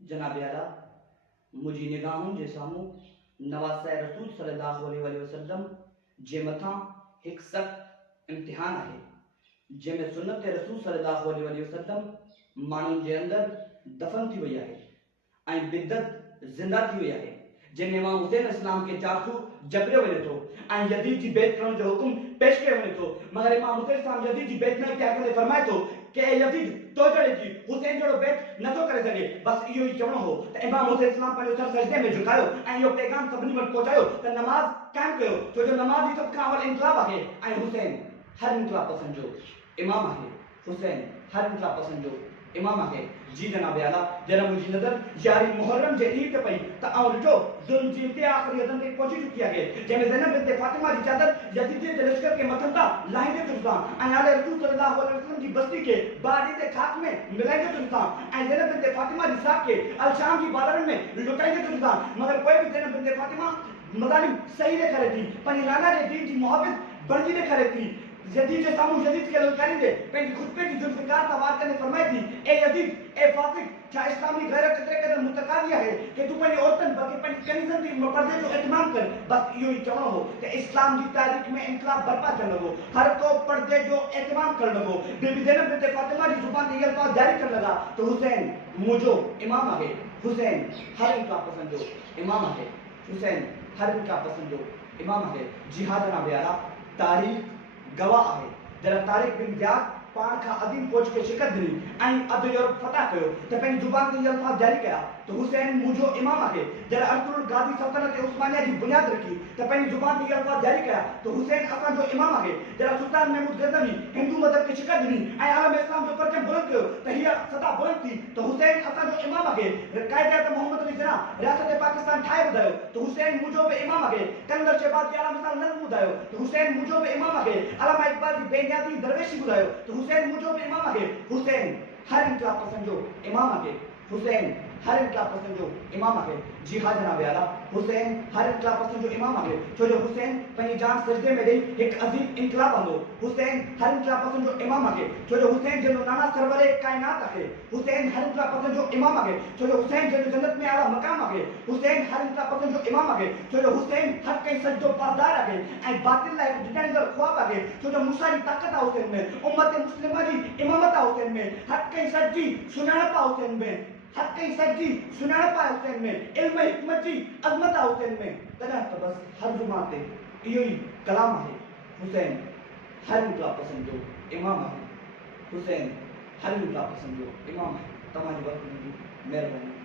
जनाब आला मुझी निगाहों जे सामूं नवाज़ रसूल सल्लल्लाहु अलैहि वसल्लम जे मथां एक सख्त इम्तिहान है जंहिंमें सुन्नत रसूल सल्लल्लाहु अलैहि वसल्लम माण्हुनि जे अंदरि दफ़न थी वई आहे ऐं बिदत ज़िंदा थी वई आहे। जंहिंमें इमाम हुसैन इस्लाम के चारसू जबरियो वञे थो ऐं यज़ीद जी बेत करण जो हुकुम पेश कयो वञे थो, मगर इमाम हुसैन इस्लाम यज़ीद जी बेत न कया करे फरमाए थो कि यज़ीद तो जड़े थी हुसैन जड़ो बेत नथो करे सके। बस इहो ई चवणो हो त इमाम हुसैन इस्लाम पंहिंजो सर सजदे में झुकायो ऐं इहो पैगाम सभिनी वटि पहुचायो त नमाज़ काइम कयो, छो जो नमाज़ ई सभ खां अवल इनकलाब आहे ऐं हुसैन हर इनकलाब पसंद जो इमाम आहे। हुसैन हर इनकलाब पसंद जो इमाम आहे। जी जनाब आला जरा मुझी नज़र यारी मुहर्रम जे ईद पई त आउं ॾिठो ज़ुल्म जी इंतिहा आख़िरी हदनि ते पहुची चुकी आहे, जंहिंमें ज़ैनब बिन्त फातिमा जी चादर यज़ीद जे लश्कर के मथनि तां लाहींदे तुरसां ऐं आले रसूल सल्लल्लाहु अलैहि वसल्लम जी बस्ती खे बारीदे खाक में मिलाईंदे तुरसां ऐं ज़ैनब बिन्त फातिमा जी साख खे अलशाम जी बादरनि में लुटाईंदे तुरसां। मगर पोइ बि ज़ैनब बिन्त फातिमा मज़ालिम सही ॾेखारे थी, पंहिंजी नाना जे दीन जी मुहाफ़िज़ बणिजी ॾेखारे थी। यज़ीद जे साम्हूं यज़ीद खे ललकारींदे पंहिंजी खुतबे जी ज़ुल्फ़िकार सां वार कंदे फरमाए थी, ए यज़ीद ए फासिक, छा इस्लामी गैरत एतिरे क़दर मुतक़ाज़ी आहे कि तूं पंहिंजी औरतुनि बल्कि पंहिंजी कनीज़नि जी पर्दे जो इत्माम कर। बस इहो ई चवणो हो कि इस्लाम जी तारीख़ में इनक़लाब बर्पा थियणु लॻो, हर को पर्दे जो इत्माम करणु लॻो। बीबी ज़ैनब बिन्त फातिमा जी ज़ुबान ते इहे अल्फ़ाज़ जारी करणु लॻा त हुसैन मुंहिंजो इमाम आहे, हुसैन हर इनक़लाब पसंद जो इमाम आहे, हुसैन हर इनक़लाब पसंद जो इमाम आहे। जी हाँ जनाब आला, तारीख़ गवाह आहे। जरा तारिक बिन ज़ियाद पाण खां अदीम फौज खे शिकस्त ॾिनी ऐं अधु यूरोप फतह कयो त पंहिंजी ज़ुबान ते इहे अल्फ़ाज़ जारी कया त हुसैन मुंहिंजो इमाम आहे। जरा अर्तुगरुल गाज़ी सल्तनत उस्मानिया जी बुनियाद रखी त पंहिंजी ज़ुबान ते इहे अल्फ़ाज़ जारी कया त हुसैन असांजो इमाम आहे। जरा सुल्तान महमूद गज़नवी हिंदू मज़हब खे शिकस्त ॾिनी ऐं आलम इस्लाम जो परचम बुलंद कयो त हीअ सदा बुलंद थी त हुसैन असांजो इमाम आहे। कायदे मोहम्मद अली जिना रियासत पाकिस्तान ठाहे ॿुधायो त हुसैन मुंहिंजो बि इमाम आहे। कलंदर शहबाज़ जी आला मिसाल नज़्म ॿुधायो त हुसैन मुंहिंजो बि इमाम आहे। अलामा इक़बाल जी बेनियाज़ी दरवेशी ॿुधायो त हुसैन मुंहिंजो बि इमाम आहे। हुसैन हर इनक़लाब पसंद जो इमाम आहे। हुसैन हर इनक़लाब पसंद जो इमाम आहे। जी हाँ जनाब आला, हुसैन हर इनक़लाब पसंद जो इमाम आहे, छो जो हुसैन पंहिंजी जान सजदे में ॾेई हिकु अज़ीम इनक़लाब आंदो। हुसैन हर इनक़लाब पसंद जो इमाम आहे, छो जो हुसैन जंहिंजो नाना सरवरे काइनात आहे। हुसैन हर इनक़लाब पसंद जो इमाम आहे, छो जो हुसैन जंहिंजो जन्नत में आला मक़ाम आहे। हुसैन हर इनक़लाब पसंद जो इमाम आहे, छो जो हुसैन हक़ ऐं सच जो पासदार आहे ऐं बातिल लाइ हिकु ॾिसणंदड़ ख़्वाब आहे, छो जो मूसा जी ताक़त आहे हुसैन में, उम्मत मुस्लिमा जी इमामत आहे हुसैन में, हक़ ऐं सच जी सुञाणप आहे हुसैन में, हक़ ऐं सच जी सुञाणप आहे हुसैन में, इल्म हिकमत जी अज़मत आहे हुसैन में। तॾहिं त बस हर ज़ुबान ते इहो ई कलाम आहे, हुसैन हर इनक़लाब पसंद जो इमाम आहे। हुसैन हर इनक़लाब पसंद जो इमाम आहे। तव्हांजी वक़्त जी महिरबानी।